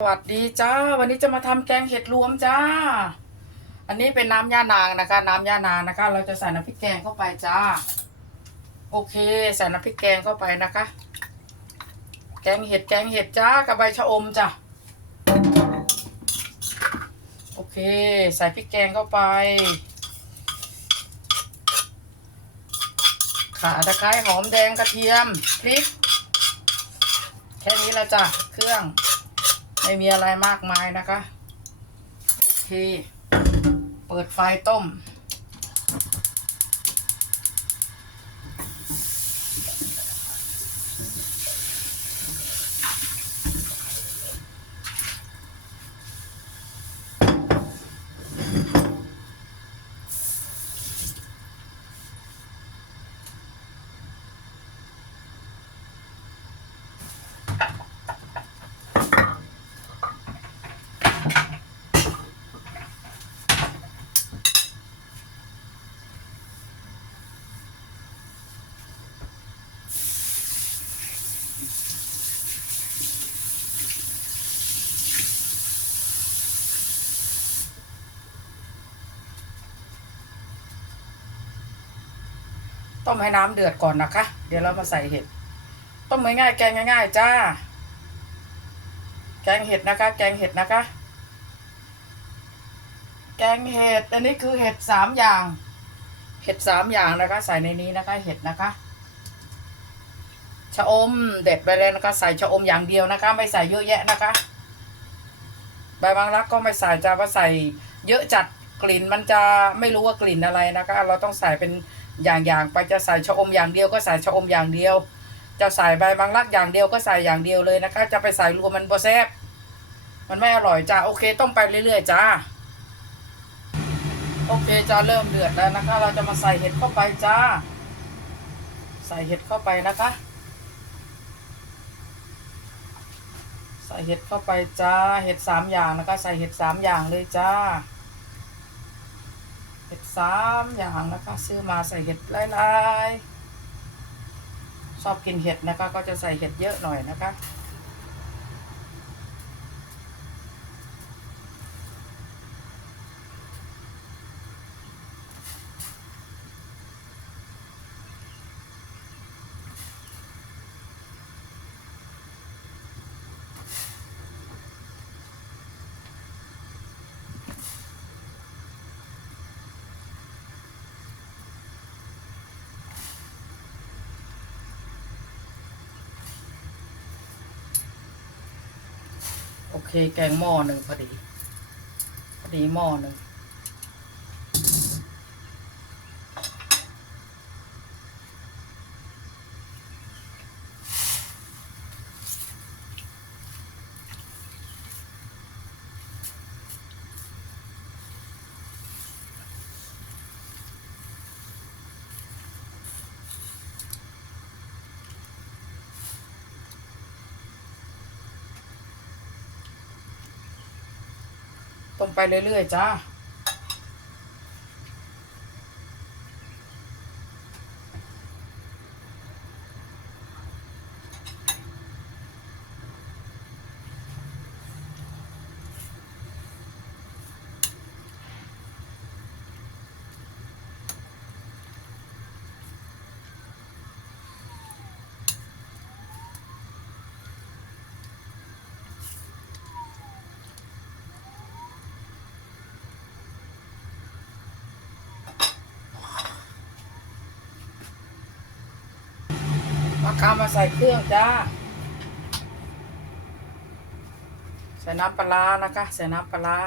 สวัสดีจ้า วันนี้จะมาทำแกงเห็ดรวมจ้า อันนี้เป็นน้ำย่านางนะคะ น้ำย่านางนะคะ เราจะใส่น้ำพริกแกงเข้าไปจ้า โอเค ใส่น้ำพริกแกงเข้าไปนะคะ แกงเห็ดแกงเห็ดจ้ากับใบชะอมจ้ะโอเค ใส่พริกแกงเข้าไปข่าตะไคร้หอมแดงกระเทียมพริก แค่นี้ละจ้ะเครื่อง ไม่มีอะไรมากมายนะคะ โอเค เปิดไฟต้ม ต้มให้น้ำเดือดก่อนนะคะ เดี๋ยวเรามาใส่เห็ด ต้มง่ายๆแกงง่าย ๆ จ้า แกงเห็ดนะคะ แกงเห็ดนะคะ แกงเห็ด อันนี้คือเห็ดสามอย่าง เห็ดสามอย่างนะคะ ใส่ในนี้นะคะ เห็ดนะคะ ชะอมเด็ดไปเลยนะคะ ใส่ชะอมอย่างเดียวนะคะ ไม่ใส่เยอะแยะนะคะ ใบบางรักก็ไม่ใส่จะว่าใส่เยอะจัดกลิ่นมันจะไม่รู้ว่ากลิ่นอะไรนะคะ เราต้องใส่เป็น อย่างๆไปจะใส่ชะอมอย่างเดียวก็ใส่ชะอมอย่างเดียว จะใส่ใบบางรักอย่างเดียวก็ใส่อย่างเดียวเลยนะคะ จะไปใส่รวมมันบ่แซ่บมันไม่อร่อยจ้าโอเคต้องไปเรื่อยๆจ้าโอเคจะเริ่มเดือดแล้วนะคะ เราจะมาใส่เห็ดเข้าไปจ้า ใส่เห็ดเข้าไปนะคะ ใส่เห็ดเข้าไปจ้าเห็ดสามอย่างนะคะ ใส่เห็ดสามอย่างเลยจ้า สามอย่างนะคะ ซื้อมาใส่เห็ดหลายๆชอบกินเห็ดนะคะ ก็จะใส่เห็ดเยอะหน่อยนะคะ โอเค แกงหม้อหนึ่งพอดี พอดีหม้อหนึ่ง ต้มไปเรื่อยๆจ้า มาข้ามาใส่เครื่องจ้า ใส่น้ำปลานะคะ ใส่น้ำปลา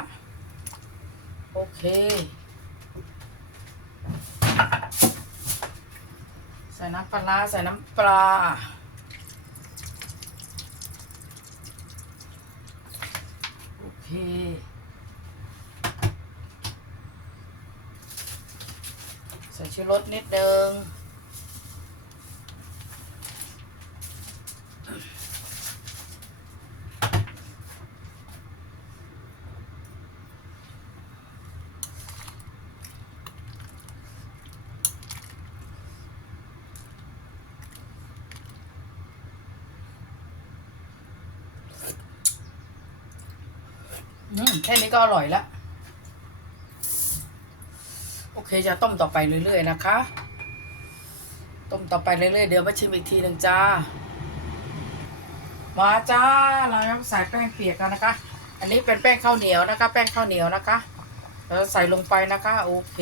โอเค ใส่น้ำปลาร้าใส่น้ำปลา โอเคใส่ชูรสนิดนึง แค่นี้ก็อร่อยแล้วโอเคจะต้มต่อไปเรื่อยๆนะคะ ต้มต่อไปเรื่อยๆ เดี๋ยวมาชิมอีกทีหนึ่งจ้า มาจ้า เราจะใส่แป้งเปียกกันนะคะ อันนี้เป็นแป้งข้าวเหนียวนะคะ แป้งข้าวเหนียวนะคะ เราใส่ลงไปนะคะ โอเค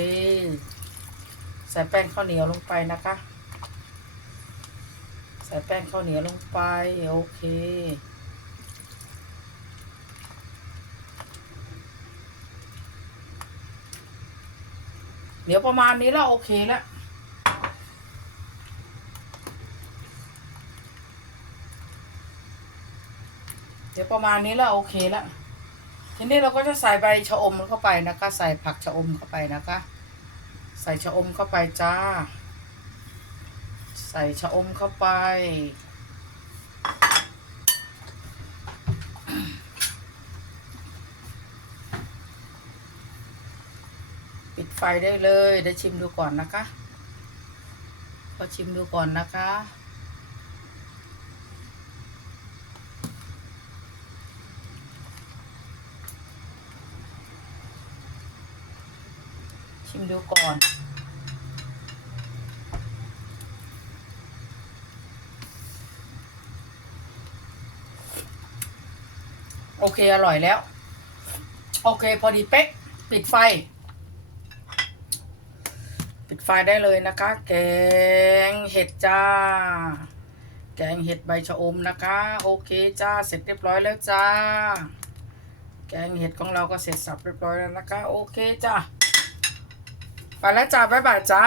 ใส่แป้งข้าวเหนียวลงไปนะคะ ใส่แป้งข้าวเหนียวลงไป โอเค เดี๋ยวประมาณนี้แล้วโอเคแล้วเดี๋ยวประมาณนี้แล้วโอเคแล้วทีนี้เราก็จะใส่ใบชะอมเข้าไปนะคะ ใส่ผักชะอมเข้าไปนะคะ ใส่ชะอมเข้าไปจ้า ใส่ชะอมเข้าไป ปิดไฟได้เลยเดี๋ยวชิมดูก่อนนะคะก็ชิมดูก่อนนะคะ ชิมดูก่อนโอเค อร่อยแล้ว โอเค พอดีเป๊ะ ปิดไฟ ฟได้เลยนะคะ แกงเห็ดจ้า แกงเห็ดใบชะอมนะคะ โอเคจ้าเสร็จเรียบร้อยแล้วจ้า แกงเห็ดของเราก็เสร็จสับเรียบร้อยแล้วนะคะ โอเคจ้าไปแล้วจ้าบ๊ายบายจ้า